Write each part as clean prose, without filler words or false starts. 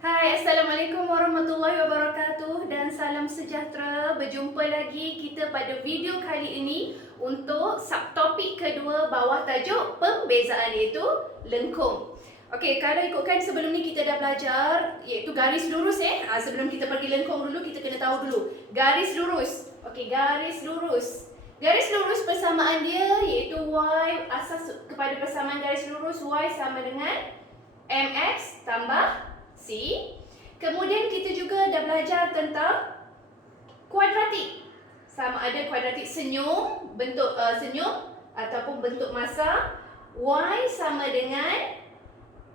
Hai, Assalamualaikum warahmatullahi wabarakatuh dan salam sejahtera. Berjumpa lagi kita pada video kali ini untuk subtopik kedua bawah tajuk pembezaan iaitu lengkung. Okey, kalau ikutkan sebelum ni kita dah belajar iaitu garis lurus sebelum kita pergi lengkung dulu kita kena tahu dulu. Garis lurus. Okey, garis lurus. Garis lurus persamaan dia iaitu y asas kepada persamaan garis lurus y sama dengan mx tambah C. Kemudian kita juga dah belajar tentang kuadratik. Sama ada kuadratik senyum, bentuk senyum ataupun bentuk masa. Y sama dengan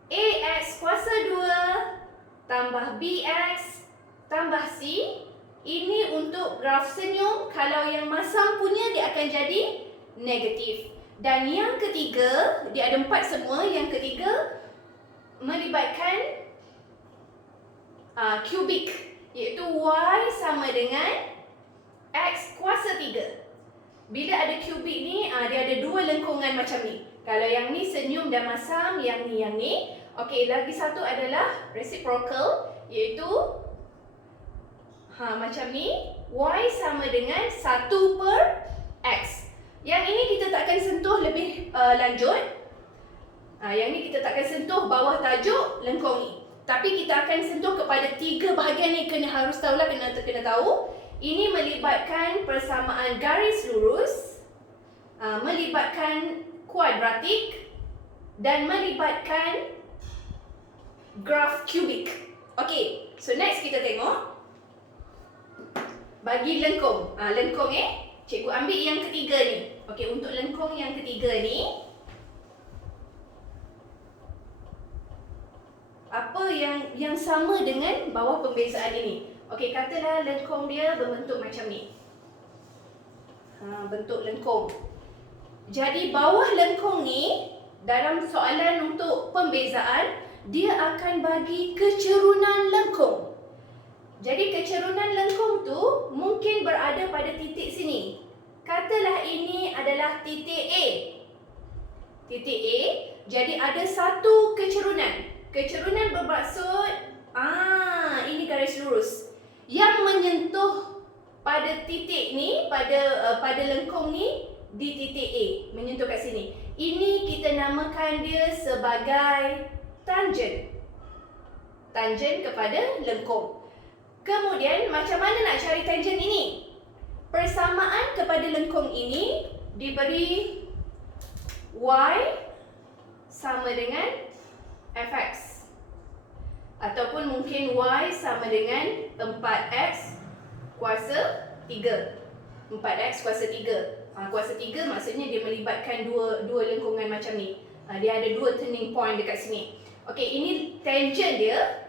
AX kuasa 2 tambah BX tambah C. Ini untuk graf senyum. Kalau yang masam punya dia akan jadi negatif. Dan yang ketiga, dia ada 4 semua. Yang ketiga melibatkan kubik, iaitu y sama dengan x kuasa 3. Bila ada kubik ni, dia ada dua lengkungan macam ni. Kalau yang ni senyum dan masam, yang ni. Okey, lagi satu adalah reciprocal, iaitu macam ni. Y sama dengan 1 per x. Yang ini kita takkan sentuh lebih lanjut. Yang ni kita takkan sentuh bawah tajuk lengkung ni. Tapi kita akan sentuh kepada 3 bahagian ni. Harus tahulah, kena tahu. Ini melibatkan persamaan garis lurus, melibatkan kuadratik dan melibatkan graf kubik. Okey, so next kita tengok bagi lengkung. Lengkung cikgu ambil yang ketiga ni. Okey, untuk lengkung yang ketiga ni, apa yang sama dengan bawah pembezaan ini? Okey, katalah lengkung dia berbentuk macam ni. Bentuk lengkung. Jadi bawah lengkung ni, dalam soalan untuk pembezaan, dia akan bagi kecerunan lengkung. Jadi kecerunan lengkung tu mungkin berada pada titik sini. Katalah ini adalah titik A. Titik A, jadi ada satu kecerunan. Kecerunan bermaksud ini garis lurus yang menyentuh pada titik ni, pada lengkung ni di titik A, menyentuh kat sini. Ini kita namakan dia sebagai tangent. Tangent kepada lengkung. Kemudian macam mana nak cari tangent ini? Persamaan kepada lengkung ini diberi y sama dengan fx, ataupun mungkin y sama dengan 4x kuasa 3. 4x kuasa 3. Kuasa 3 maksudnya dia melibatkan dua lengkungan macam ni. Dia ada 2 turning point dekat sini. Okey, ini tangent dia.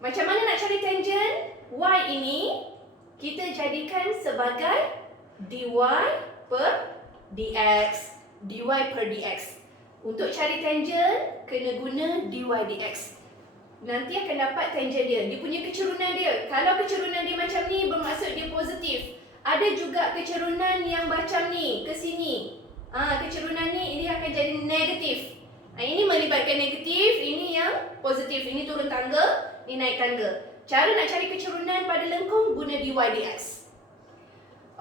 Macam mana nak cari tangent? Y ini kita jadikan sebagai dy per dx. dy per dx. Untuk cari tangent, kena guna dy dx. Nanti akan dapat tangent dia. Dia punya kecerunan dia. Kalau kecerunan dia macam ni, bermaksud dia positif. Ada juga kecerunan yang macam ni, ke sini. Kecerunan ni, dia akan jadi negatif. Ini melibatkan negatif, ini yang positif. Ini turun tangga, ini naik tangga. Cara nak cari kecerunan pada lengkung, guna dy dx.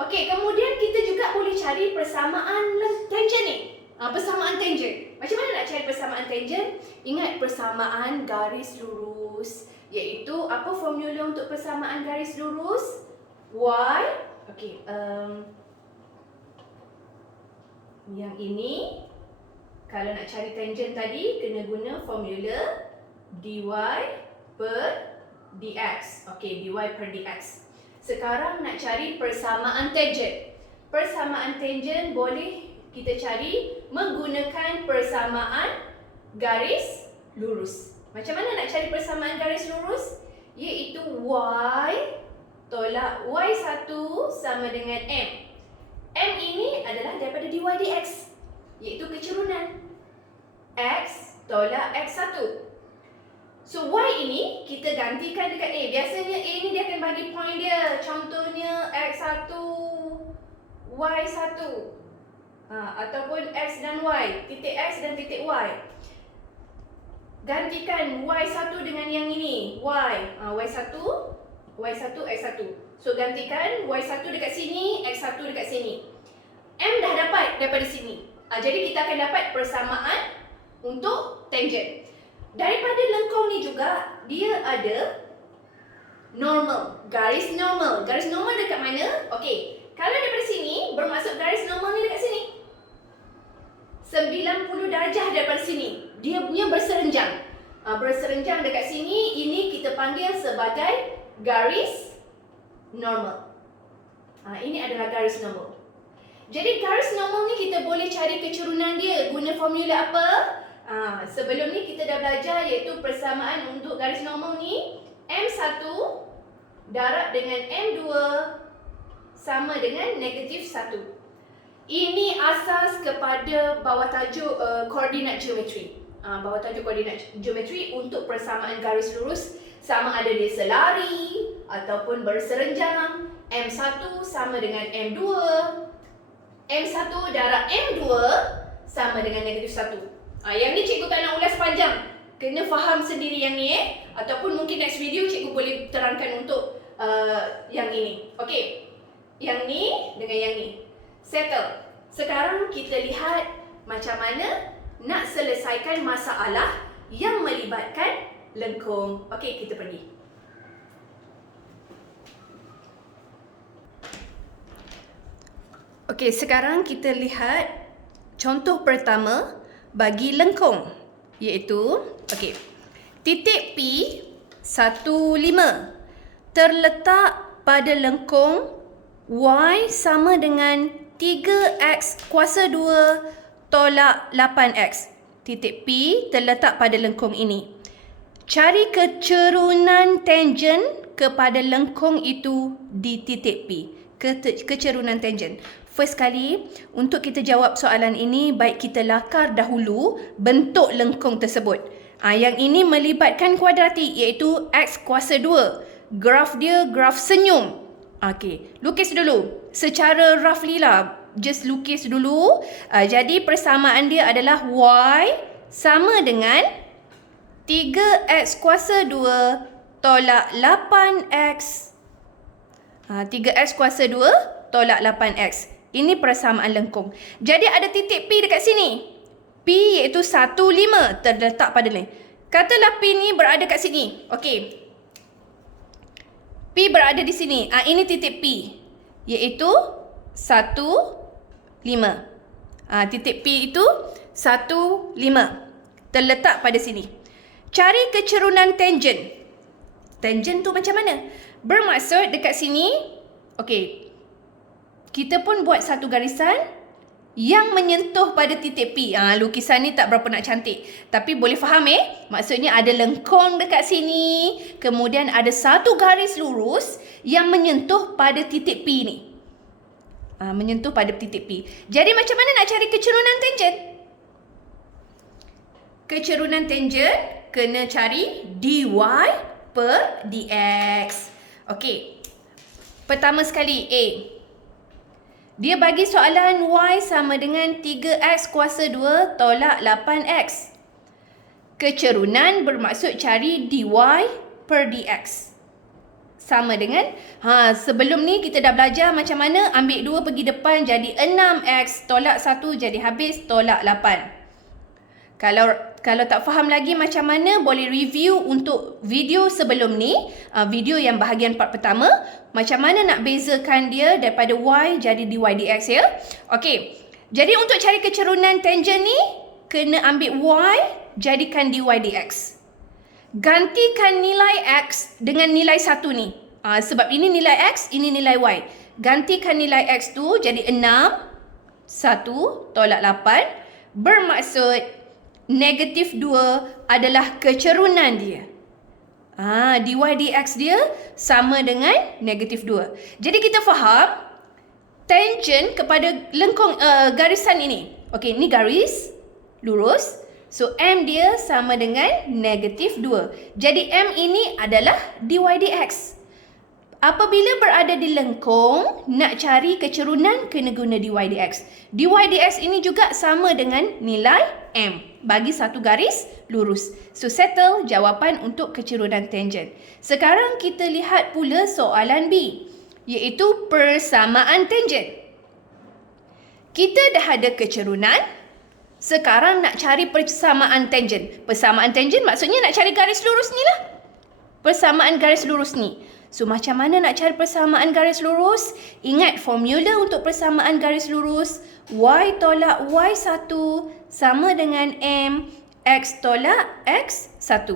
Okey, kemudian kita juga boleh cari persamaan tangent ni. Persamaan tangent. Macam mana nak cari persamaan tangent? Ingat persamaan garis lurus. Iaitu, apa formula untuk persamaan garis lurus? Y. Okey, yang ini, kalau nak cari tangent tadi, kena guna formula dy per dx. Okey, dy per dx. Sekarang nak cari persamaan tangent. Persamaan tangent boleh kita cari menggunakan persamaan garis lurus. Macam mana nak cari persamaan garis lurus? Iaitu y tolak y1 sama dengan m. M ini adalah daripada dy dx, iaitu kecerunan. X tolak x1. So y ini kita gantikan dekat A. Biasanya A ni dia akan bagi point dia. Contohnya x1, y1. Ataupun x dan y, titik x dan titik y. gantikan Y1 dengan yang ini. Y1, X1. So gantikan Y1 dekat sini, X1 dekat sini. M dah dapat daripada sini. Jadi kita akan dapat persamaan untuk tangent. Daripada lengkung ni juga, dia ada normal, garis normal. Garis normal dekat mana? Okey, kalau daripada sini, bermaksud garis normal ni dekat sini. 90 darjah daripada sini. Dia punya berserenjang. Berserenjang dekat sini, ini kita panggil sebagai garis normal. Ini adalah garis normal. Jadi garis normal ni kita boleh cari kecerunan dia guna formula apa? Sebelum ni kita dah belajar, iaitu persamaan untuk garis normal ni. M1 darab dengan M2 sama dengan -1. Ini asas kepada bawah tajuk koordinat geometri. Bawah tajuk koordinat geometri untuk persamaan garis lurus, sama ada dia selari ataupun berserenjang. M1 sama dengan M2. M1 darab M2 sama dengan -1. Yang ni cikgu tak nak ulas panjang. Kena faham sendiri yang ni Ataupun mungkin next video cikgu boleh terangkan untuk yang ini. Okey. Yang ni dengan yang ni. Settle. Sekarang kita lihat macam mana nak selesaikan masalah yang melibatkan lengkung. Okey, kita pergi. Okey, sekarang kita lihat contoh pertama bagi lengkung, iaitu titik P 15 terletak pada lengkung Y sama dengan 3x kuasa 2 tolak 8x. Titik P terletak pada lengkung ini. Cari kecerunan tangent kepada lengkung itu di titik P. Kecerunan tangent. First kali, untuk kita jawab soalan ini, baik kita lakar dahulu bentuk lengkung tersebut. Yang ini melibatkan kuadratik, iaitu x kuasa 2. Graf dia graf senyum. Okey, lukis dulu. Secara roughly lah, just lukis dulu. Jadi persamaan dia adalah y sama dengan 3x kuasa 2 tolak 8x. 3x kuasa 2 tolak 8x. Ini persamaan lengkung. Jadi ada titik P dekat sini. P iaitu 15 terletak pada ni. Katalah P ni berada kat sini. Okey. P berada di sini. Ini titik P. Iaitu 15. Titik P itu 15. Terletak pada sini. Cari kecerunan tangent. Tangent tu macam mana? Bermaksud dekat sini. Okey. Kita pun buat satu garisan yang menyentuh pada titik P. Lukisan ni tak berapa nak cantik. Tapi boleh faham Maksudnya ada lengkung dekat sini. Kemudian ada satu garis lurus yang menyentuh pada titik P ni. Menyentuh pada titik P. Jadi macam mana nak cari kecerunan tangent? Kecerunan tangent kena cari dy per dx. Okey. Pertama sekali A. Dia bagi soalan y sama dengan 3x kuasa 2 tolak 8x. Kecerunan bermaksud cari dy per dx. Sama dengan, sebelum ni kita dah belajar macam mana ambil 2 pergi depan jadi 6x, tolak 1 jadi habis, tolak 8. Kalau tak faham lagi macam mana, boleh review untuk video sebelum ni, video yang bahagian part pertama, macam mana nak bezakan dia daripada y jadi dy dx ya. Okey. Jadi untuk cari kecerunan tangent ni, kena ambil y jadikan dy dx. Gantikan nilai x dengan nilai 1 ni. Sebab ini nilai x, ini nilai y. Gantikan nilai x tu jadi 6, 1 tolak 8. Bermaksud negatif 2 adalah kecerunan dia. Dy dx dia sama dengan negatif 2. Jadi kita faham tangent kepada lengkung garisan ini. Okey, ini garis lurus. So M dia sama dengan negatif 2. Jadi M ini adalah dy dx. Apabila berada di lengkung, nak cari kecerunan kena guna dy dx. Dy dx ini juga sama dengan nilai M bagi satu garis lurus. So settle jawapan untuk kecerunan tangent. Sekarang kita lihat pula soalan B, iaitu persamaan tangent. Kita dah ada kecerunan, sekarang nak cari persamaan tangent. Persamaan tangent maksudnya nak cari garis lurus ni lah. Persamaan garis lurus ni. So, macam mana nak cari persamaan garis lurus? Ingat formula untuk persamaan garis lurus. Y tolak Y1 sama dengan M. X tolak X1.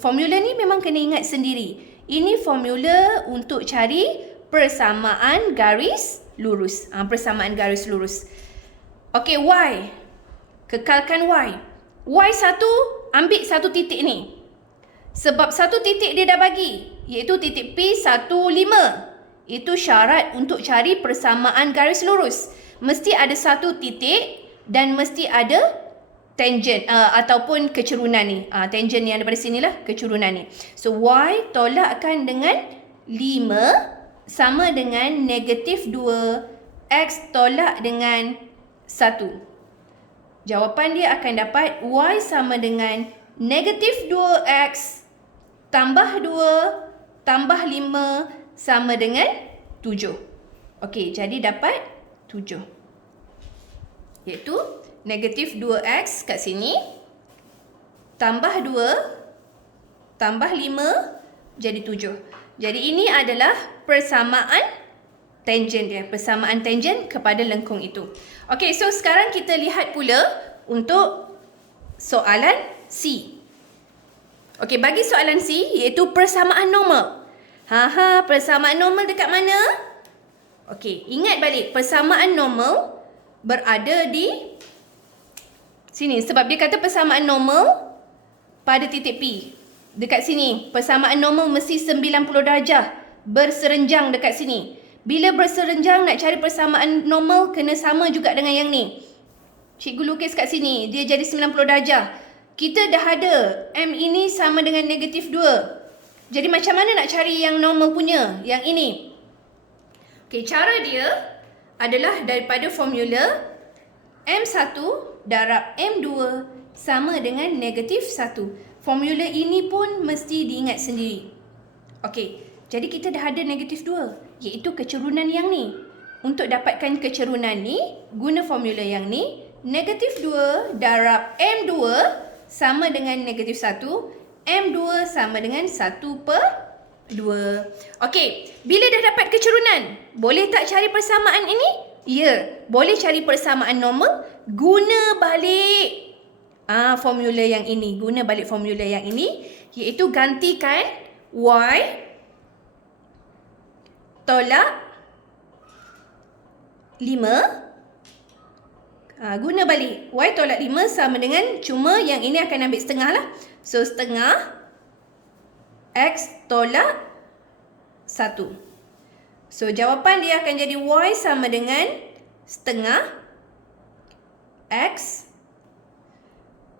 Formula ni memang kena ingat sendiri. Ini formula untuk cari persamaan garis lurus. Persamaan garis lurus. Okey, Y. Kekalkan Y. Y1 ambil satu titik ni. Sebab satu titik dia dah bagi, iaitu titik P15. Itu syarat untuk cari persamaan garis lurus. Mesti ada satu titik dan mesti ada tangent ataupun kecerunan ni. Tangent yang daripada sini lah kecerunan ni. So Y tolakkan dengan 5 sama dengan negatif 2. X tolak dengan 1. Jawapan dia akan dapat Y sama dengan negatif 2X tambah 2 tambah 5 sama dengan 7. Okey, jadi dapat 7. Iaitu negatif 2X kat sini tambah 2 tambah 5 jadi 7. Jadi ini adalah persamaan tangent dia. Persamaan tangent kepada lengkung itu. Okey, so sekarang kita lihat pula untuk soalan C. Okey, bagi soalan C iaitu persamaan normal. Persamaan normal dekat mana? Okey, ingat balik persamaan normal berada di sini sebab dia kata persamaan normal pada titik P. Dekat sini, persamaan normal mesti 90 darjah berserenjang dekat sini. Bila berserenjang nak cari persamaan normal kena sama juga dengan yang ni. Cikgu lukis kat sini, dia jadi 90 darjah. Kita dah ada M ini sama dengan negatif 2. Jadi macam mana nak cari yang normal punya? Yang ini. Okey, cara dia adalah daripada formula M1 darab M2 sama dengan negatif 1. Formula ini pun mesti diingat sendiri. Okey, jadi kita dah ada negatif 2, iaitu kecerunan yang ni. Untuk dapatkan kecerunan ni, guna formula yang ni. Negatif 2 darab M2 sama dengan negatif 1. M2 sama dengan 1/2. Okey, bila dah dapat kecerunan, boleh tak cari persamaan ini? Ya, boleh cari persamaan normal. Guna balik formula yang ini. Guna balik formula yang ini, iaitu gantikan Y tolak 5. Guna balik. Y tolak 5 sama dengan, cuma yang ini akan ambil setengah lah. So, setengah X tolak 1. So, jawapan dia akan jadi Y sama dengan setengah X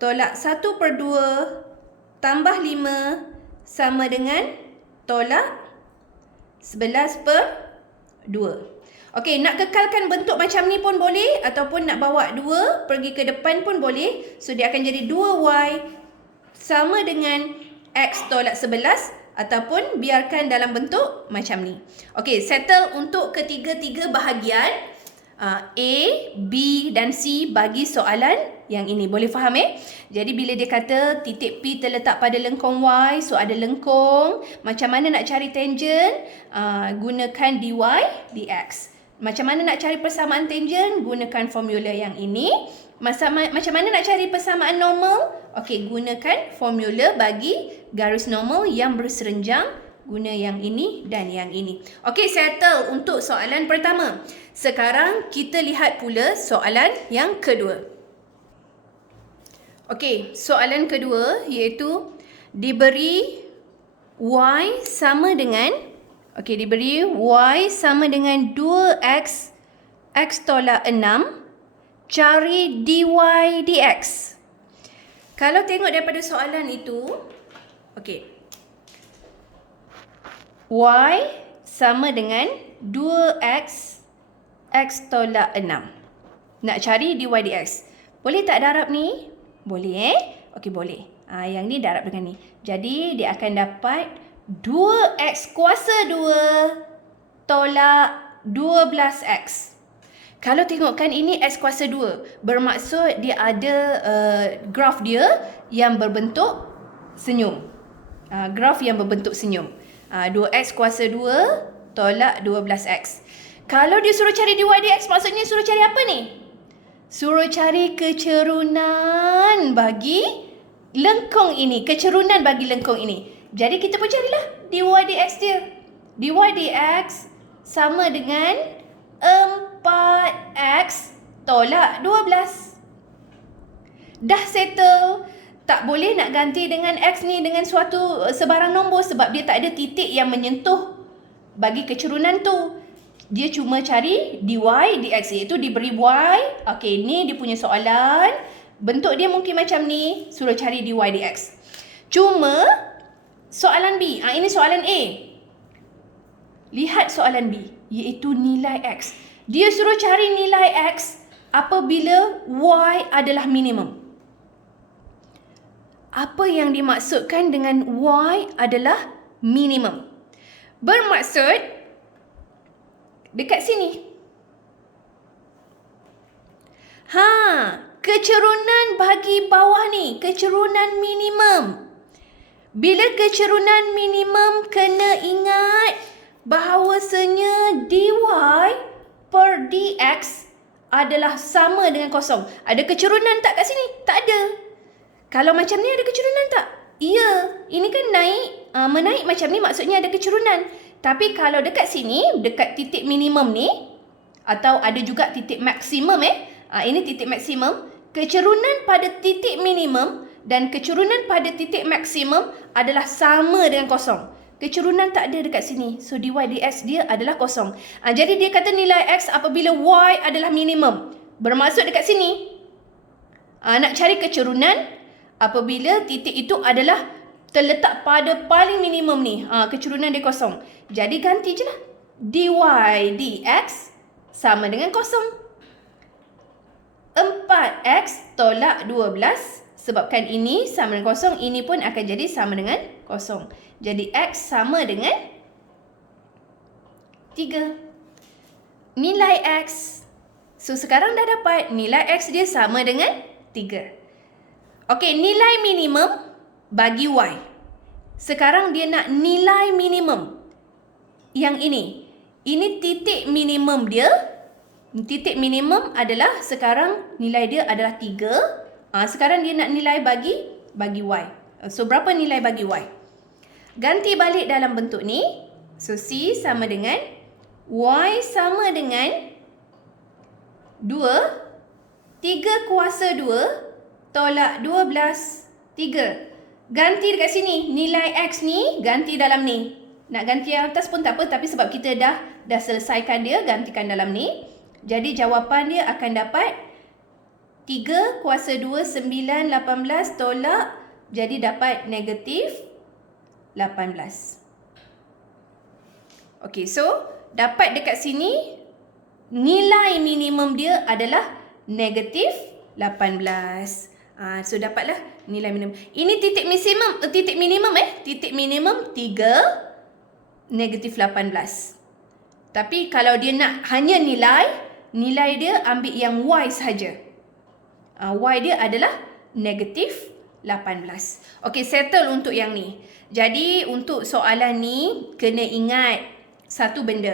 tolak 1/2 tambah 5 sama dengan tolak 11/2. Okey, nak kekalkan bentuk macam ni pun boleh ataupun nak bawa 2 pergi ke depan pun boleh. So, dia akan jadi 2Y sama dengan X tolak 11 ataupun biarkan dalam bentuk macam ni. Okey, settle untuk ketiga-tiga bahagian A, B dan C bagi soalan yang ini. Boleh faham Jadi bila dia kata titik P terletak pada lengkung Y, so ada lengkung. Macam mana nak cari tangent? Gunakan dy dx. Macam mana nak cari persamaan tangent? Gunakan formula yang ini. Macam mana nak cari persamaan normal? Okey, gunakan formula bagi garis normal yang berserenjang. Guna yang ini dan yang ini. Okey, settle untuk soalan pertama. Sekarang kita lihat pula soalan yang kedua. Okey, soalan kedua iaitu diberi Y sama dengan diberi Y sama dengan 2X X tolak 6. Cari dy dx. Kalau tengok daripada soalan itu, okey. Y sama dengan 2x x tolak 6. Nak cari dy dx. Boleh tak darab ni? Boleh Okey, boleh. Yang ni darab dengan ni. Jadi dia akan dapat 2x kuasa 2 tolak 12x. Kalau tengokkan ini x kuasa 2. Bermaksud dia ada graf dia yang berbentuk senyum. Graf yang berbentuk senyum. 2x kuasa 2 tolak 12x. Kalau dia suruh cari dy dx, maksudnya suruh cari apa ni? Suruh cari kecerunan bagi lengkung ini. Kecerunan bagi lengkung ini. Jadi kita pun carilah dy dx dia. Dy dx sama dengan 4x tolak 12. Dah settle. Tak boleh nak ganti dengan x ni dengan suatu sebarang nombor sebab dia tak ada titik yang menyentuh bagi kecerunan tu. Dia cuma cari dy dx, iaitu diberi y. Okey, ni dia punya soalan. Bentuk dia mungkin macam ni. Suruh cari dy dx. Cuma soalan B. Ini soalan A. Lihat soalan B, iaitu nilai x. Dia suruh cari nilai x apabila y adalah minimum. Apa yang dimaksudkan dengan y adalah minimum? Bermaksud dekat sini. Kecerunan bagi bawah ni, kecerunan minimum. Bila kecerunan minimum, kena ingat bahawasanya dy per dx adalah sama dengan kosong. Ada kecerunan tak kat sini? Tak ada. Kalau macam ni ada kecerunan tak? Ya. Ini kan naik, menaik macam ni maksudnya ada kecerunan. Tapi kalau dekat sini, dekat titik minimum ni, atau ada juga titik maksimum ini titik maksimum, kecerunan pada titik minimum dan kecerunan pada titik maksimum adalah sama dengan kosong. Kecerunan tak ada dekat sini. So dy dx dia adalah kosong. Jadi dia kata nilai x apabila y adalah minimum. Bermaksud dekat sini. Nak cari kecerunan apabila titik itu adalah terletak pada paling minimum ni. Kecerunan dia kosong. Jadi ganti je lah. Dy dx sama dengan kosong. 4x tolak 12. Sebabkan ini sama dengan kosong, ini pun akan jadi sama dengan kosong. Jadi x sama dengan 3. Nilai x. So sekarang dah dapat nilai x dia sama dengan 3. Okey, nilai minimum bagi y. Sekarang dia nak nilai minimum. Yang ini. Ini titik minimum dia. Titik minimum adalah sekarang nilai dia adalah 3. Sekarang dia nak nilai bagi y. So berapa nilai bagi y? Ganti balik dalam bentuk ni. So C sama dengan y sama dengan 2. 3 kuasa 2 tolak 12. 3. Ganti dekat sini. Nilai x ni ganti dalam ni. Nak ganti yang atas pun tak apa. Tapi sebab kita dah selesaikan dia, gantikan dalam ni. Jadi jawapan dia akan dapat 3 kuasa 2, 9, 18 tolak. Jadi dapat negatif 18. Okey, so dapat dekat sini nilai minimum dia adalah negatif 18. So dapatlah nilai minimum. Ini titik maksimum, titik minimum titik minimum 3 negatif 18. Tapi kalau dia nak hanya nilai dia ambil yang y sahaja. Y dia adalah negatif 18. Okey, settle untuk yang ni. Jadi untuk soalan ni kena ingat satu benda,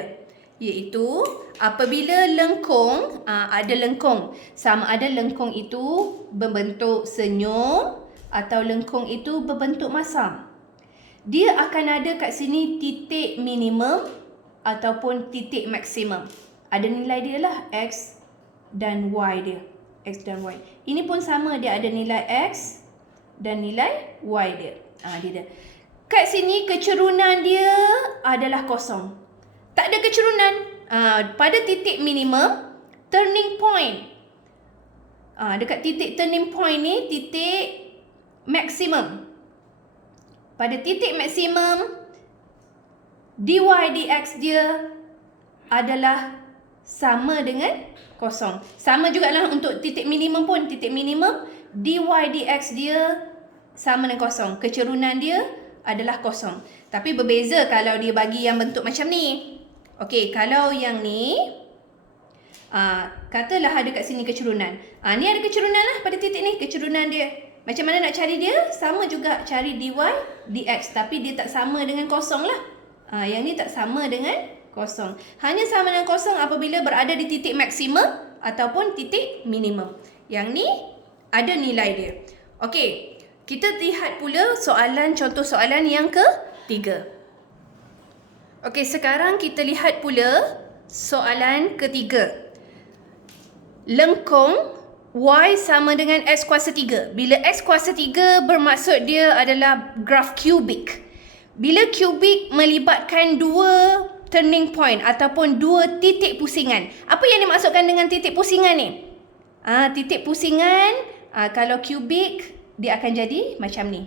iaitu apabila lengkung, ada lengkung, sama ada lengkung itu berbentuk senyum atau lengkung itu berbentuk masam. Dia akan ada kat sini titik minimum ataupun titik maksimum. Ada nilai dia lah x dan y dia. X dan y. Ini pun sama, dia ada nilai x dan nilai y dia. Dia. Kat sini kecerunan dia adalah kosong. Tak ada kecerunan. Pada titik minimum, turning point. Dekat titik turning point ni, titik maksimum. Pada titik maksimum, dy dx dia adalah sama dengan kosong. Sama jugalah untuk titik minimum pun. Titik minimum dy dx dia sama dengan kosong. Kecerunan dia adalah kosong. Tapi berbeza kalau dia bagi yang bentuk macam ni. Okey, kalau yang ni katalah ada kat sini kecerunan. Ni ada kecerunan lah pada titik ni. Kecerunan dia. Macam mana nak cari dia? Sama juga cari dy dx. Tapi dia tak sama dengan kosong lah. Yang ni tak sama dengan kosong. Hanya sama dengan kosong apabila berada di titik maksimum ataupun titik minimum. Yang ni ada nilai dia. Okey, kita lihat pula contoh soalan yang ketiga. Okey, sekarang kita lihat pula soalan ketiga. Lengkung y sama dengan x kuasa 3. Bila x kuasa 3 bermaksud dia adalah graf kubik. Bila kubik melibatkan dua turning point ataupun dua titik pusingan. Apa yang dimaksudkan dengan titik pusingan ni? Titik pusingan, kalau kubik dia akan jadi macam ni.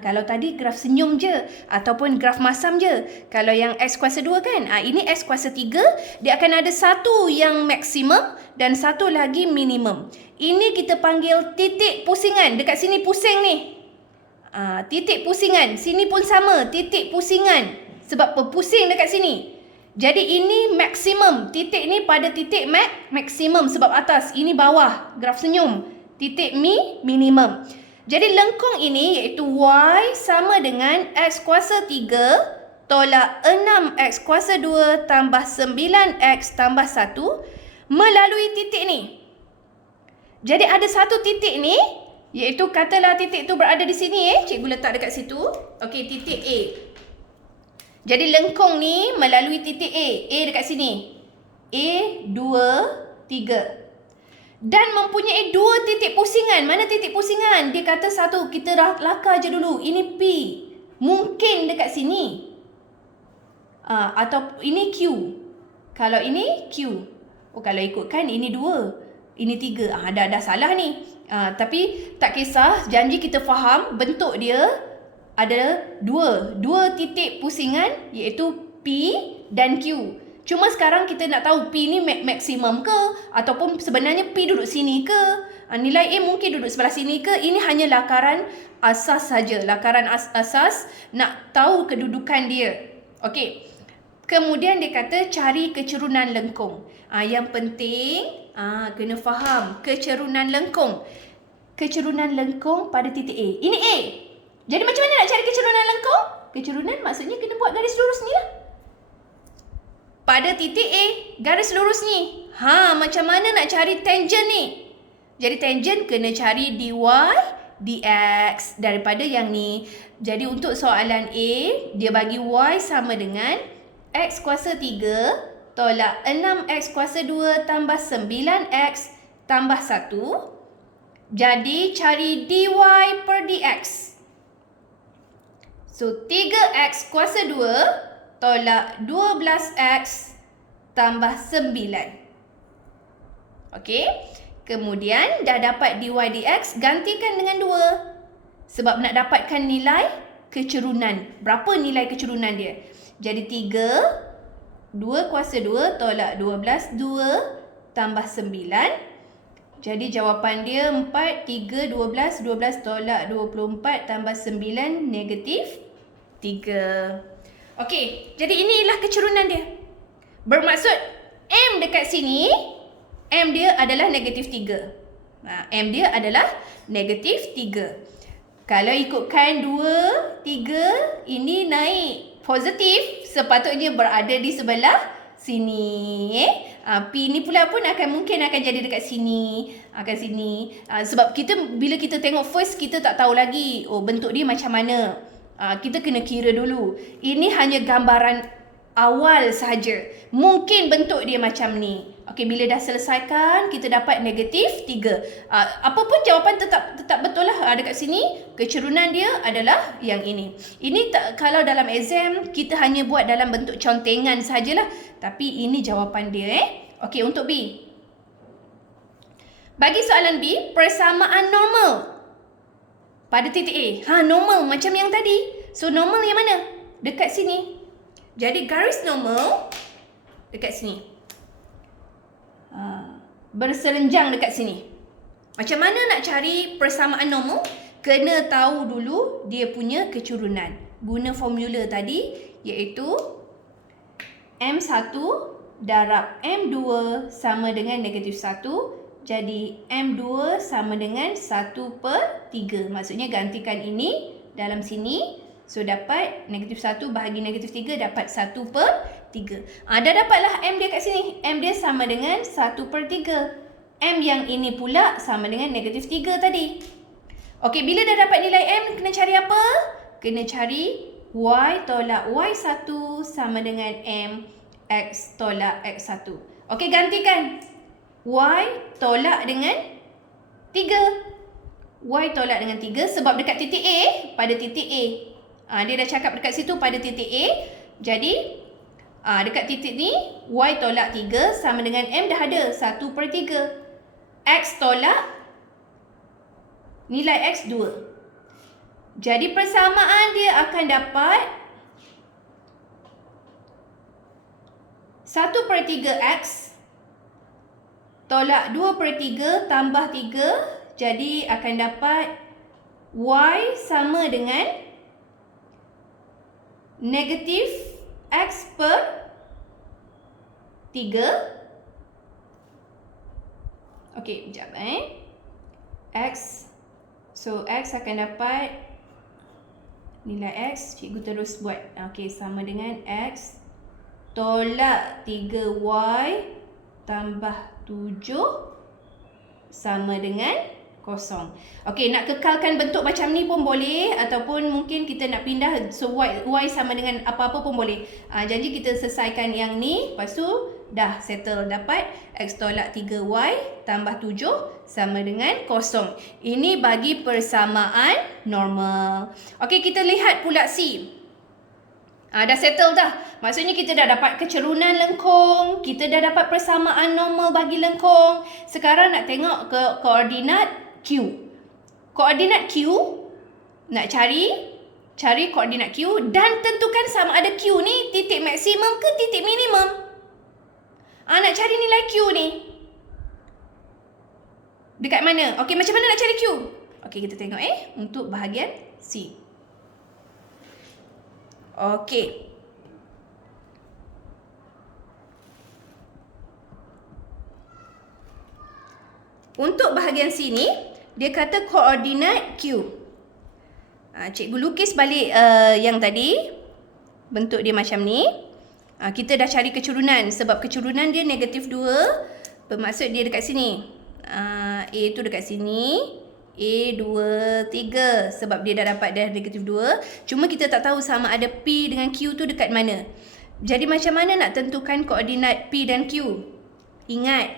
Kalau tadi graf senyum je ataupun graf masam je. Kalau yang x kuasa 2 kan, ini x kuasa 3, dia akan ada satu yang maksimum dan satu lagi minimum. Ini kita panggil titik pusingan. Dekat sini pusing ni. Titik pusingan. Sini pun sama, titik pusingan. Sebab pusing dekat sini. Jadi ini maksimum. Titik ni pada titik maksimum sebab atas. Ini bawah, graf senyum. Titik minimum. Jadi lengkung ini iaitu y sama dengan x kuasa 3 tolak 6x kuasa 2 tambah 9x tambah 1 melalui titik ni. Jadi ada satu titik ni, iaitu katalah titik tu berada di sini. Cikgu letak dekat situ. Okey, titik A. Jadi lengkung ni melalui titik A. A dekat sini. A, 2, 3. Dan mempunyai dua titik pusingan. Mana titik pusingan? Dia kata satu, kita lakar je dulu. Ini P. Mungkin dekat sini. Atau ini Q. Kalau ini Q. Kalau ikutkan ini 2. Ini 3. Dah salah ni. Tapi tak kisah. Janji kita faham bentuk dia ada dua titik pusingan iaitu P dan Q. Cuma sekarang kita nak tahu P ni maksimum ke ataupun sebenarnya P duduk sini ke? Nilai A mungkin duduk sebelah sini ke? Ini hanya lakaran asas saja. Lakaran asas nak tahu kedudukan dia. Okey. Kemudian dia kata cari kecerunan lengkung. Yang penting kena faham kecerunan lengkung. Kecerunan lengkung pada titik A. Ini A. Jadi macam mana nak cari kecerunan lengkung? Kecerunan maksudnya kena buat garis lurus ni lah. Pada titik A, garis lurus ni. Macam mana nak cari tangent ni? Jadi tangent kena cari dy dx daripada yang ni. Jadi untuk soalan A, dia bagi y sama dengan x kuasa 3 tolak 6x kuasa 2 tambah 9x tambah 1. Jadi cari dy per dx. So 3x kuasa 2 tolak 12x tambah 9. Okey. Kemudian dah dapat dy dx, gantikan dengan 2. Sebab nak dapatkan nilai kecerunan. Berapa nilai kecerunan dia? Jadi 3, 2 kuasa 2 tolak 12, 2 tambah 9. Jadi jawapan dia 4, 3, 12, 12 tolak 24 tambah 9 negatif 3. Okey, jadi inilah kecerunan dia. Bermaksud M dekat sini, M dia adalah negatif 3. M dia adalah negatif 3. Kalau ikutkan 2, 3, ini naik positif, sepatutnya berada di sebelah sini. P ni pula pun mungkin akan jadi dekat sini. Sebab bila kita tengok first, kita tak tahu lagi bentuk dia macam mana. Kita kena kira dulu. Ini hanya gambaran awal sahaja. Mungkin bentuk dia macam ni. Okey, bila dah selesaikan, kita dapat negatif 3. Apa pun jawapan tetap betul lah. Dekat sini, kecerunan dia adalah yang ini. Ini kalau dalam exam, kita hanya buat dalam bentuk contengan sahajalah. Tapi ini jawapan dia. Okey, untuk B. Bagi soalan B, persamaan normal pada titik A. Normal macam yang tadi. So normal yang mana? Dekat sini. Jadi garis normal dekat sini. Berserenjang dekat sini. Macam mana nak cari persamaan normal? Kena tahu dulu dia punya kecurunan. Guna formula tadi iaitu M1 darab M2 sama dengan -1. Jadi M2 sama dengan 1/3. Maksudnya gantikan ini dalam sini. So dapat -1 bahagi -3 dapat 1/3. Dah dapatlah M dia kat sini. M dia sama dengan 1/3. M yang ini pula sama dengan -3 tadi. Okey, bila dah dapat nilai M, kena cari apa? Kena cari Y tolak Y1 sama dengan M X tolak X1. Okey, gantikan. Y tolak dengan 3. Y tolak dengan 3 sebab dekat titik A, pada titik A. Dia dah cakap dekat situ pada titik A. Jadi, dekat titik ni, Y tolak 3 sama dengan M dah ada, 1/3. X tolak nilai X 2. Jadi persamaan dia akan dapat 1/3 X tolak 2/3 tambah 3. Jadi akan dapat Y sama dengan negatif X per 3. Okey, sekejap X. So, X akan dapat nilai X. Cikgu terus buat. Okey, sama dengan X tolak 3Y tambah 7 sama dengan 0. Okey, nak kekalkan bentuk macam ni pun boleh. Ataupun mungkin kita nak pindah. So, Y sama dengan apa-apa pun boleh. Janji kita selesaikan yang ni. Lepas tu, dah settle. Dapat X tolak 3Y tambah 7 sama dengan 0. Ini bagi persamaan normal. Okey, kita lihat pula C. Dah settle dah. Maksudnya kita dah dapat kecerunan lengkung. Kita dah dapat persamaan normal bagi lengkung. Sekarang nak tengok ke koordinat Q. Koordinat Q, nak cari koordinat Q dan tentukan sama ada Q ni titik maksimum ke titik minimum. Nak cari nilai Q ni. Dekat mana? Okey, macam mana nak cari Q? Okey, kita tengok untuk bahagian C. Okey. Untuk bahagian C ni, dia kata koordinat Q. Cikgu lukis balik yang tadi. Bentuk dia macam ni. Kita dah cari kecurunan. Sebab kecurunan dia -2. Bermaksud dia dekat sini. A tu dekat sini. A, 2, 3. Sebab dia dah dapat dah -2. Cuma kita tak tahu sama ada P dengan Q tu dekat mana. Jadi macam mana nak tentukan koordinat P dan Q? Ingat,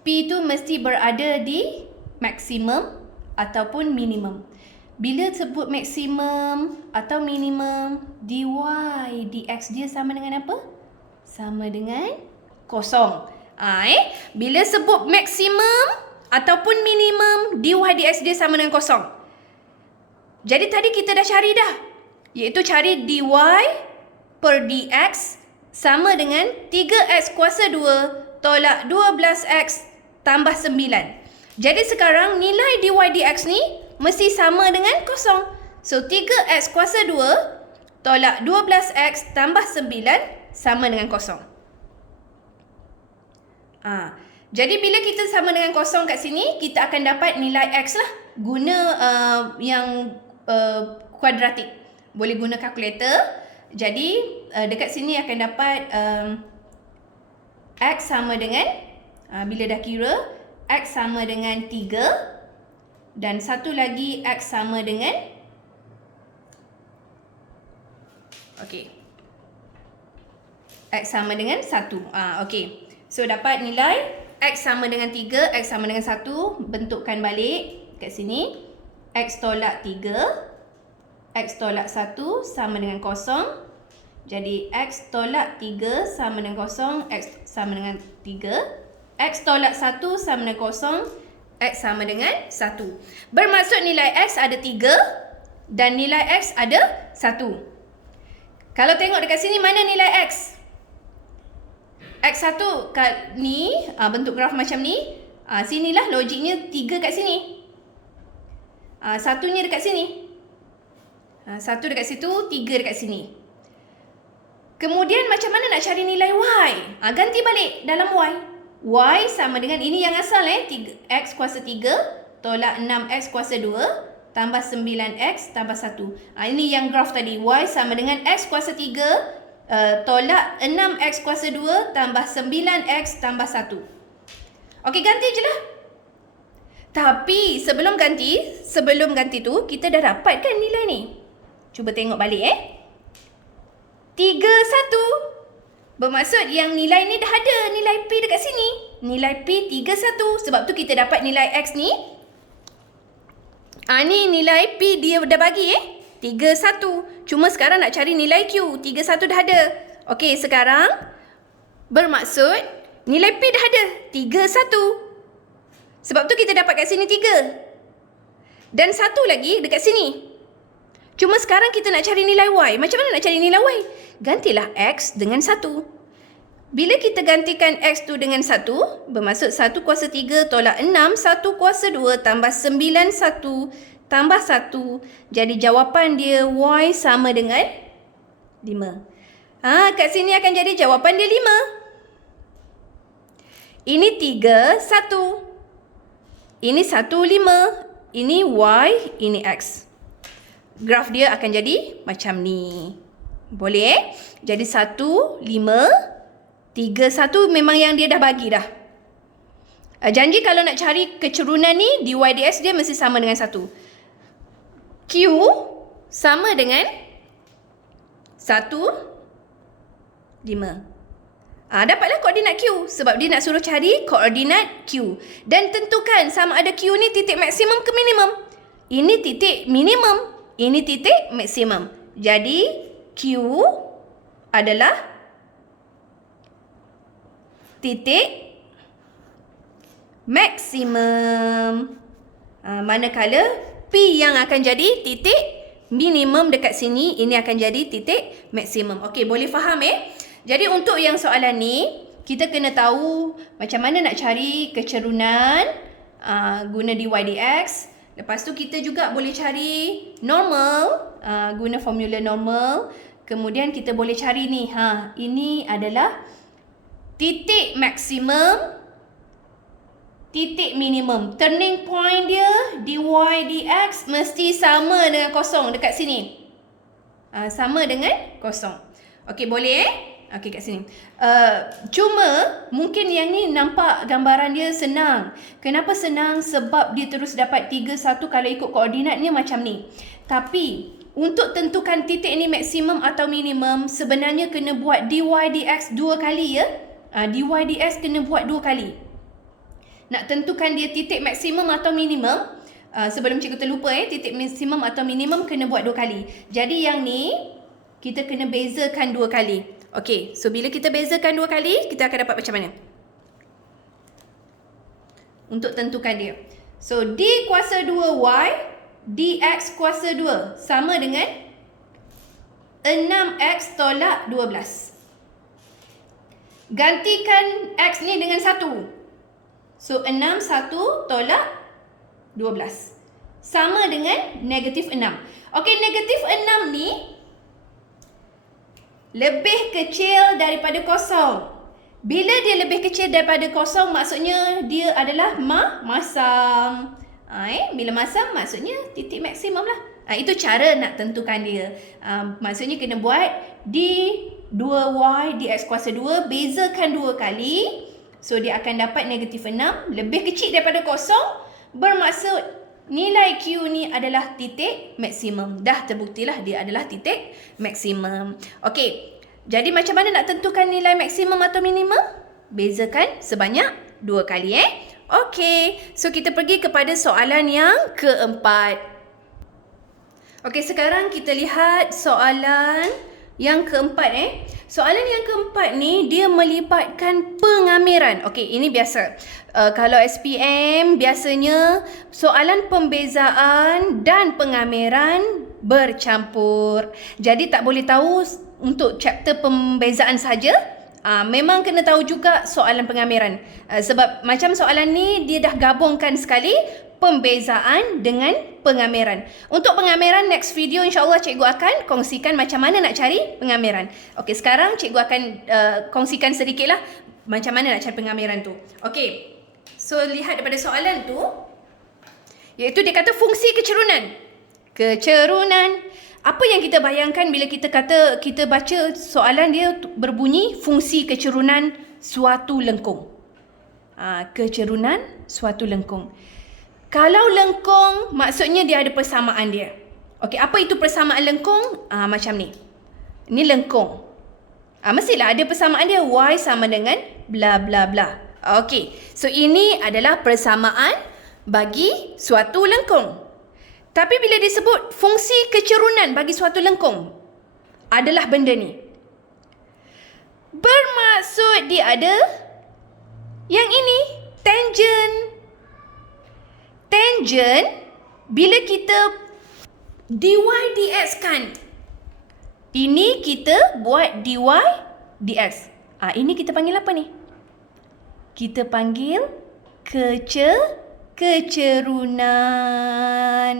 P tu mesti berada di maksimum ataupun minimum. Bila sebut maksimum atau minimum, dy dx dia sama dengan apa? Sama dengan 0. Bila sebut maksimum ataupun minimum, dy dx dia sama dengan 0. Jadi tadi kita dah cari dah. Iaitu cari dy per dx sama dengan 3x kuasa 2 tolak 12x tambah 9. Jadi sekarang nilai dy dx ni mesti sama dengan 0. So 3x kuasa 2 tolak 12x tambah 9 sama dengan 0. Jadi bila kita sama dengan 0 kat sini, kita akan dapat nilai x lah. Guna yang kuadratik. Boleh guna kalkulator. Jadi dekat sini akan dapat x sama dengan, bila dah kira, x sama dengan 3. Dan satu lagi x sama dengan, okey, x sama dengan 1. Okey. So dapat nilai x sama dengan 3, x sama dengan 1. Bentukkan balik kat sini. X tolak 3, x tolak 1 sama dengan 0. Jadi x tolak 3 sama dengan 0, x sama dengan 3. X tolak 1 sama dengan 0, x sama dengan 1. Bermaksud nilai x ada 3 dan nilai x ada 1. Kalau tengok dekat sini, mana nilai X? X1 ni, bentuk graf macam ni. Sinilah logiknya 3 kat sini. Satunya dekat sini. 1 dekat situ, 3 dekat sini. Kemudian macam mana nak cari nilai Y? Ganti balik dalam Y. Y sama dengan ini yang asal X kuasa 3 tolak 6X kuasa 2 tambah 9X tambah 1. Ini yang graf tadi. Y sama dengan X kuasa 3 tolak 6X kuasa 2 tambah 9X tambah 1. Okey, ganti je lah. Tapi sebelum ganti tu, kita dah dapat kan nilai ni? Cuba tengok balik 3, 1. Bermaksud yang nilai ni dah ada. Nilai P dekat sini. Nilai P 3, 1. Sebab tu kita dapat nilai X ni. Ni nilai P dia dah bagi 3, 1. Cuma sekarang nak cari nilai Q. 3, 1 dah ada. Okey, sekarang bermaksud nilai P dah ada. 3, 1. Sebab tu kita dapat kat sini 3. Dan 1 lagi dekat sini. Cuma sekarang kita nak cari nilai Y. Macam mana nak cari nilai Y? Gantilah X dengan 1. Bila kita gantikan X tu dengan 1, bermaksud 1 kuasa 3 tolak 6, 1 kuasa 2 tambah 9, 1 tambah 1. Jadi jawapan dia Y sama dengan 5. Kat sini akan jadi jawapan dia 5. Ini 3, 1. Ini 1, 5. Ini Y, ini X. Graf dia akan jadi macam ni. Boleh? Jadi 1, 5, 3, 1 memang yang dia dah bagi dah. Janji kalau nak cari kecerunan ni, dy dx dia mesti sama dengan 1. Q sama dengan 1, 5. Dapatlah koordinat Q. Sebab dia nak suruh cari koordinat Q. Dan tentukan sama ada Q ni titik maksimum ke minimum. Ini titik minimum. Ini titik maksimum. Jadi Q adalah titik maksimum. Manakala P yang akan jadi titik minimum dekat sini, ini akan jadi titik maksimum. Okey, boleh faham Jadi untuk yang soalan ni, kita kena tahu macam mana nak cari kecerunan guna dy dx. Lepas tu kita juga boleh cari normal guna formula normal. Kemudian kita boleh cari ni, ini adalah titik maksimum, titik minimum. Turning point dia dy dx mesti sama dengan kosong dekat sini. Sama dengan kosong. Okey, boleh Okey, kat sini. Cuma mungkin yang ni nampak gambaran dia senang. Kenapa senang? Sebab dia terus dapat 3, 1 kalau ikut koordinatnya macam ni. Tapi untuk tentukan titik ni maksimum atau minimum, sebenarnya kena buat dy dx 2 kali dy dx kena buat 2 kali. Nak tentukan dia titik maksimum atau minimum, sebelum cikgu terlupa titik maksimum atau minimum kena buat 2 kali. Jadi yang ni kita kena bezakan 2 kali. Okey, so bila kita bezakan 2 kali, kita akan dapat macam mana? Untuk tentukan dia. So, D kuasa 2Y, dx kuasa 2 sama dengan 6x tolak 12. Gantikan x ni dengan 1. So, 6, 1 tolak 12. Sama dengan negatif 6. Okey, negatif 6 ni lebih kecil daripada kosong. Bila dia lebih kecil daripada kosong, maksudnya dia adalah masam. Bila masam, maksudnya titik maksimum lah. Itu cara nak tentukan dia. Maksudnya kena buat d2y dx kuasa 2, bezakan 2 kali. So, dia akan dapat negatif 6. Lebih kecil daripada kosong, bermaksud nilai Q ni adalah titik maksimum. Dah terbuktilah dia adalah titik maksimum. Okey, jadi macam mana nak tentukan nilai maksimum atau minimum? Bezakan sebanyak 2 kali Okey, so kita pergi kepada soalan yang keempat. Okey, sekarang kita lihat soalan yang keempat Soalan yang keempat ni, dia melibatkan pengamiran. Okey, ini biasa. Kalau SPM, biasanya soalan pembezaan dan pengamiran bercampur. Jadi tak boleh tahu untuk chapter pembezaan saja. Memang kena tahu juga soalan pengamiran. Sebab macam soalan ni, dia dah gabungkan sekali pembezaan dengan pengamiran. Untuk pengamiran, next video insyaAllah cikgu akan kongsikan macam mana nak cari pengamiran. Okey, sekarang cikgu akan kongsikan sedikitlah macam mana nak cari pengamiran tu. Okey, so lihat daripada soalan tu, iaitu dia kata fungsi kecerunan. Kecerunan. Apa yang kita bayangkan bila kita baca soalan dia berbunyi fungsi kecerunan suatu lengkung. Kecerunan suatu lengkung. Kalau lengkung, maksudnya dia ada persamaan dia. Okey, apa itu persamaan lengkung? Macam ni. Ini lengkung. Mestilah ada persamaan dia. Y sama dengan bla bla bla. Okey, so ini adalah persamaan bagi suatu lengkung. Tapi bila disebut fungsi kecerunan bagi suatu lengkung, adalah benda ni. Bermaksud dia ada yang ini, tangent. Tangent, bila kita dy dx kan, ini kita buat dy dx. Ini kita panggil apa ni? Kita panggil kecerunan.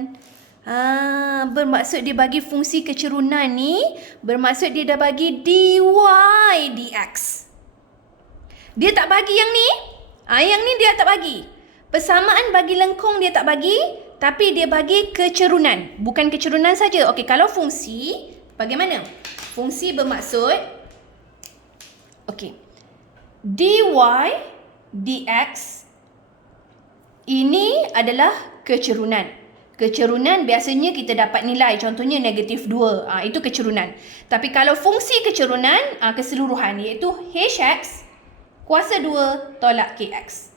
Bermaksud dia bagi fungsi kecerunan ni, bermaksud dia dah bagi dy dx. Dia tak bagi yang ni. Yang ni dia tak bagi. Persamaan bagi lengkung dia tak bagi, tapi dia bagi kecerunan. Bukan kecerunan saja. Okey, kalau fungsi, bagaimana? Fungsi bermaksud, okey, dy dx ini adalah kecerunan. Kecerunan biasanya kita dapat nilai, contohnya -2. Itu kecerunan. Tapi kalau fungsi kecerunan keseluruhan, iaitu hx kuasa 2 tolak kx.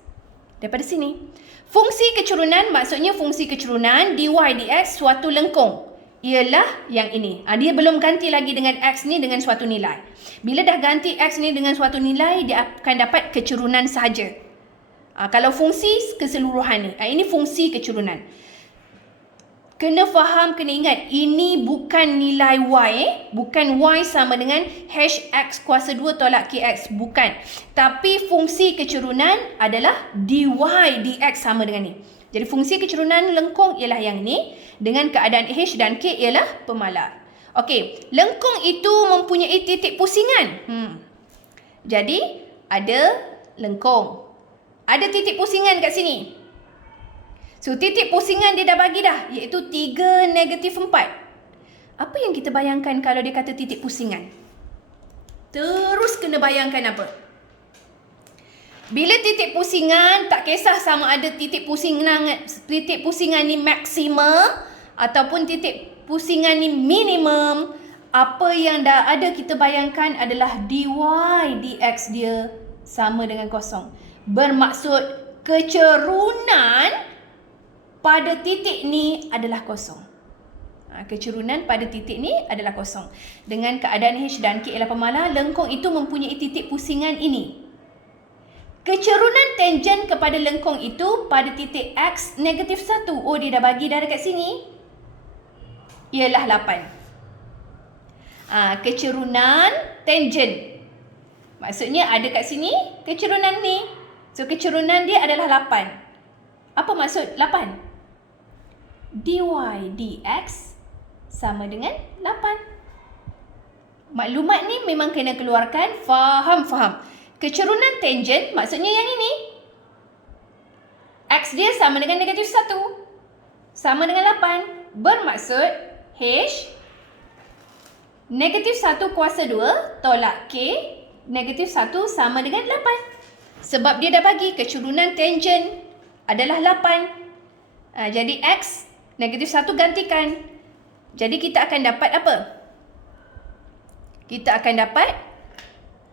Daripada sini, fungsi kecerunan maksudnya fungsi kecerunan dy dx suatu lengkung. Ialah yang ini. Dia belum ganti lagi dengan x ni dengan suatu nilai. Bila dah ganti x ni dengan suatu nilai, dia akan dapat kecerunan sahaja. Kalau fungsi keseluruhan ni, ini fungsi kecerunan. Kena faham, kena ingat, ini bukan nilai y, bukan y sama dengan hx kuasa 2 tolak kx, bukan. Tapi fungsi kecerunan adalah dy dx sama dengan ni. Jadi fungsi kecerunan lengkung ialah yang ni, dengan keadaan h dan k ialah pemalar. Okey, lengkung itu mempunyai titik pusingan. Jadi ada lengkung, ada titik pusingan kat sini. So, titik pusingan dia dah bagi dah, iaitu 3, -4. Apa yang kita bayangkan kalau dia kata titik pusingan? Terus kena bayangkan apa? Bila titik pusingan, tak kisah sama ada titik pusingan ni maksimum ataupun titik pusingan ni minimum. Apa yang dah ada kita bayangkan adalah dy dx dia sama dengan kosong. Bermaksud kecerunan pada titik ni adalah kosong. Kecerunan pada titik ni adalah kosong. Dengan keadaan h dan k ialah pemalar, lengkung itu mempunyai titik pusingan ini. Kecerunan tangent kepada lengkung itu pada titik x -1. Oh, dia dah bagi dah dekat sini. Ialah 8. Kecerunan tangent. Maksudnya ada kat sini kecerunan ni. So, kecerunan dia adalah 8. Apa maksud 8? Dy dx sama dengan 8. Maklumat ni memang kena keluarkan. Faham. Kecerunan tangent maksudnya yang ini. X dia sama dengan -1. Sama dengan 8. Bermaksud h -1 kuasa 2 tolak k -1 sama dengan 8. Sebab dia dah bagi kecerunan tangent adalah 8. Jadi x -1 gantikan. Jadi kita akan dapat apa? Kita akan dapat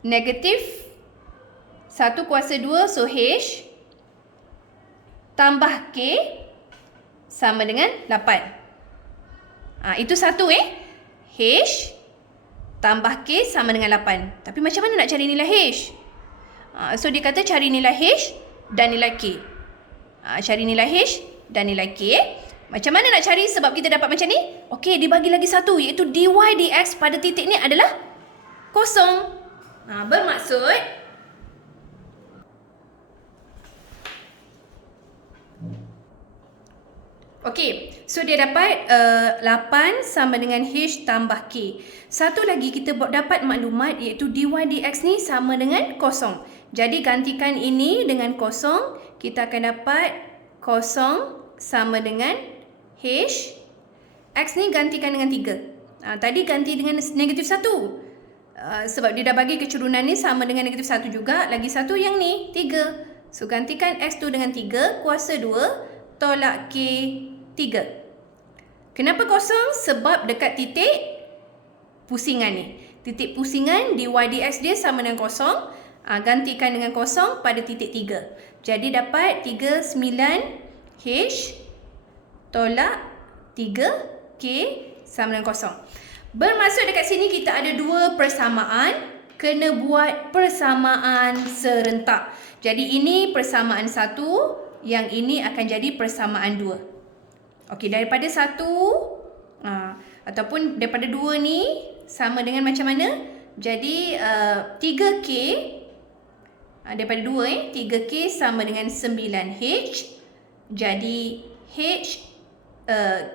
-1 kuasa 2, so h tambah k sama dengan 8. Itu satu h tambah K sama dengan 8. Tapi macam mana nak cari nilai H? So dia kata cari nilai H dan nilai K. Cari nilai H dan nilai K. Macam mana nak cari sebab kita dapat macam ni? Okey, dibagi lagi satu iaitu dy dx pada titik ni adalah kosong. Bermaksud okey, so dia dapat 8 sama dengan H tambah K. Satu lagi kita dapat maklumat iaitu dy dx ni sama dengan kosong. Jadi gantikan ini dengan kosong, kita akan dapat kosong sama dengan H. X ni gantikan dengan 3. Tadi ganti dengan negatif 1. Sebab dia dah bagi kecurunan ni sama dengan negatif 1 juga. Lagi satu yang ni, 3. So gantikan X tu dengan 3, kuasa 2, tolak K 3. Kenapa kosong? Sebab dekat titik pusingan ni. Titik pusingan dy dx dia sama dengan kosong. Gantikan dengan kosong pada titik 3. Jadi dapat 3, 9 H tolak 3 K sama dengan kosong. Bermaksud dekat sini kita ada dua persamaan. Kena buat persamaan serentak. Jadi ini persamaan 1. Yang ini akan jadi persamaan 2. Okey, daripada 1 ataupun daripada 2 ni sama dengan macam mana? Jadi 3K daripada 2 3K sama dengan 9H. Jadi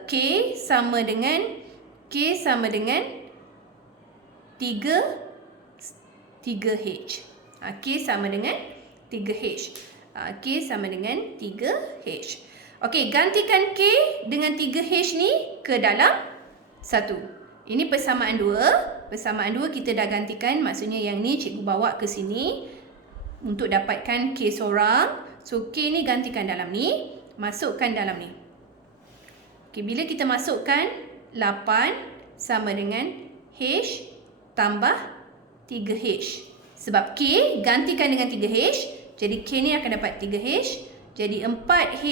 K sama dengan 3H. K sama dengan 3H. K sama dengan 3H. Okey, gantikan K dengan 3H ni ke dalam 1. Ini persamaan 2. Persamaan 2 kita dah gantikan. Maksudnya yang ni cikgu bawa ke sini untuk dapatkan K seorang. So, K ni gantikan dalam ni. Masukkan dalam ni. Okey, bila kita masukkan 8 sama dengan H tambah 3H. Sebab K gantikan dengan 3H. Jadi K ni akan dapat 3H. Jadi 4H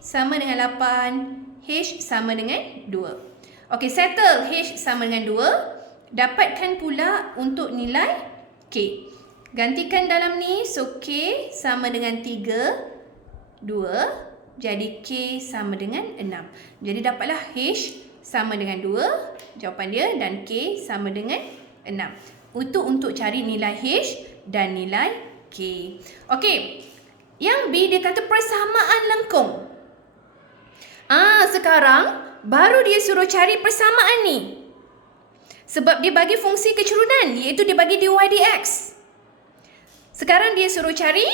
sama dengan 8. H sama dengan 2. Okey, settle H sama dengan 2. Dapatkan pula untuk nilai K. Gantikan dalam ni. So, K sama dengan 3, 2. Jadi, K sama dengan 6. Jadi, dapatlah H sama dengan 2. Jawapan dia. Dan K sama dengan 6. Untuk cari nilai H dan nilai K. Okey. Yang B dia kata persamaan lengkung. Sekarang baru dia suruh cari persamaan ni. Sebab dia bagi fungsi kecurunan iaitu dia bagi dy dx. Sekarang dia suruh cari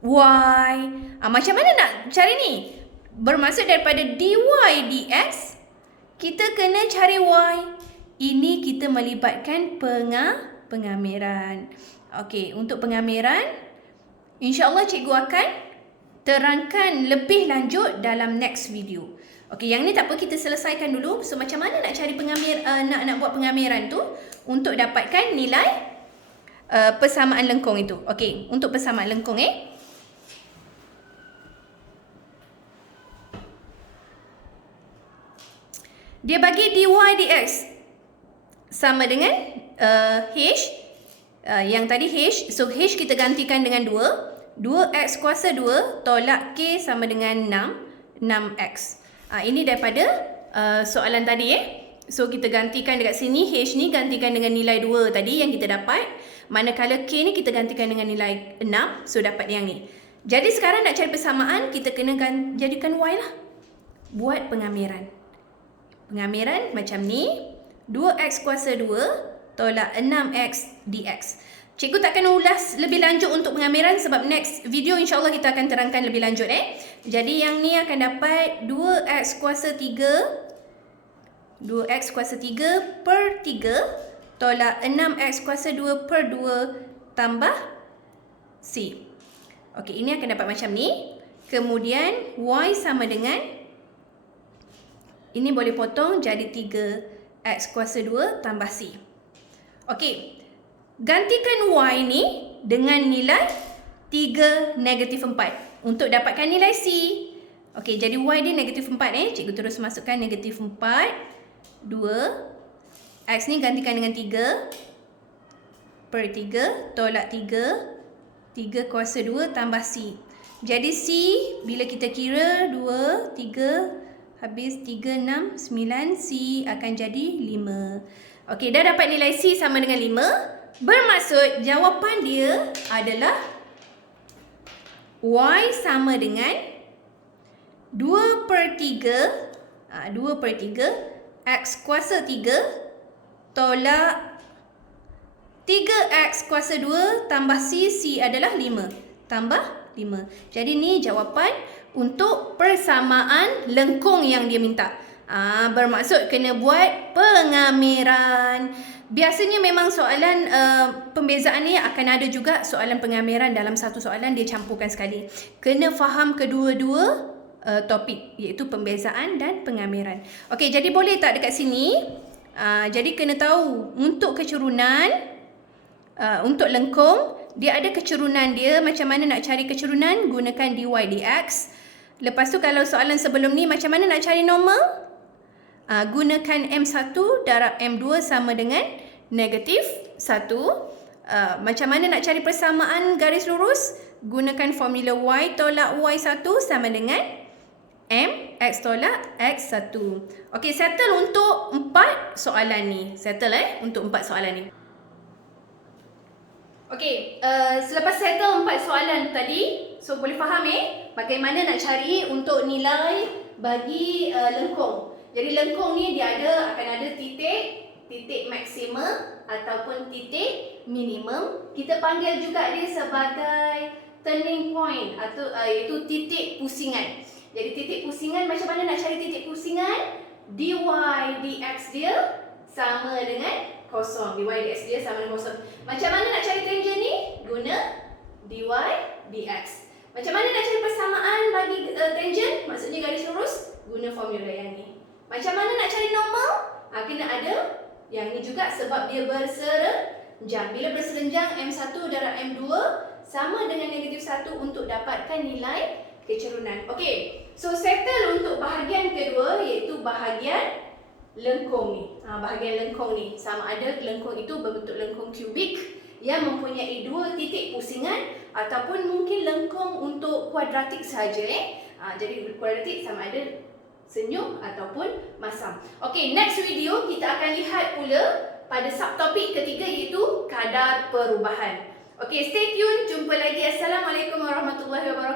y. Macam mana nak cari ni? Bermaksud daripada dy dx kita kena cari y. Ini kita melibatkan pengamiran. Okey, untuk pengamiran insya-Allah cikgu akan terangkan lebih lanjut dalam next video. Okey, yang ni tak apa, kita selesaikan dulu. So macam mana nak cari nak buat pengamiran tu untuk dapatkan nilai persamaan lengkung itu. Okey, untuk persamaan lengkung dia bagi dy dx sama dengan H. Yang tadi H. So H kita gantikan dengan 2. 2x kuasa 2 tolak K sama dengan 6. 6x. Ini daripada soalan tadi So kita gantikan dekat sini. H ni gantikan dengan nilai 2 tadi yang kita dapat. Manakala K ni kita gantikan dengan nilai 6. So dapat yang ni. Jadi sekarang nak cari persamaan, kita kena jadikan Y lah. Buat pengamiran. Pengamiran macam ni. 2x kuasa 2 tolak 6x dx. Cikgu takkan ulas lebih lanjut untuk pengamiran sebab next video insya-Allah kita akan terangkan lebih lanjut Jadi yang ni akan dapat 2x kuasa 3 per 3 tolak 6x kuasa 2 per 2 tambah C. Okey, ini akan dapat macam ni. Kemudian y sama dengan, ini boleh potong jadi 3x kuasa 2 tambah C. Okey. Gantikan y ni dengan nilai 3 negatif 4 untuk dapatkan nilai C. Okey, jadi y dia negatif 4 Cikgu terus masukkan negatif 4, 2, X ni gantikan dengan 3/3 tolak 3 kuasa 2 tambah C. Jadi C bila kita kira 2, 3, habis 3, 6, 9, C akan jadi 5. Okey, dah dapat nilai C sama dengan 5. Bermaksud jawapan dia adalah Y sama dengan 2/3 X kuasa 3 tolak 3X kuasa 2 tambah C. C adalah 5 tambah 5. Jadi ni jawapan untuk persamaan lengkung yang dia minta. Bermaksud kena buat pengamiran. Biasanya memang soalan pembezaan ni akan ada juga soalan pengamiran dalam satu soalan, dia campurkan sekali. Kena faham kedua-dua topik, iaitu pembezaan dan pengamiran. Okey, jadi boleh tak dekat sini? Jadi kena tahu untuk kecurunan, untuk lengkung, dia ada kecurunan dia. Macam mana nak cari kecurunan? Gunakan dy dx. Lepas tu kalau soalan sebelum ni macam mana nak cari normal? Gunakan M1 darab M2 sama dengan -1. Macam mana nak cari persamaan garis lurus? Gunakan formula Y tolak Y1 sama dengan MX tolak X1. Okey, settle untuk 4 soalan ni. Settle untuk 4 soalan ni. Okey, selepas settle 4 soalan tadi, so boleh faham bagaimana nak cari untuk nilai bagi lengkung. Jadi lengkung ni dia akan ada titik maksimum ataupun titik minimum. Kita panggil juga dia sebagai turning point atau iaitu titik pusingan. Jadi titik pusingan, macam mana nak cari titik pusingan? dy dx dia sama dengan kosong. Dy dx dia sama dengan kosong. Macam mana nak cari tangent ni? Guna dy dx. Macam mana nak cari persamaan bagi tangent? Maksudnya garis lurus? Guna formula yang ni. Macam mana nak cari normal? Kena ada yang ni juga sebab dia berserenjang. Bila berserenjang, M1 darab M2 sama dengan -1 untuk dapatkan nilai kecerunan. Okey, so settle untuk bahagian kedua, iaitu bahagian lengkung ni. Bahagian lengkung ni sama ada lengkung itu berbentuk lengkung kubik yang mempunyai 2 titik pusingan ataupun mungkin lengkung untuk kuadratik saja. Jadi kuadratik sama ada senyum ataupun masam. Okey, next video kita akan lihat pula pada subtopik ketiga, iaitu kadar perubahan. Okey, stay tune. Jumpa lagi. Assalamualaikum warahmatullahi wabarakatuh.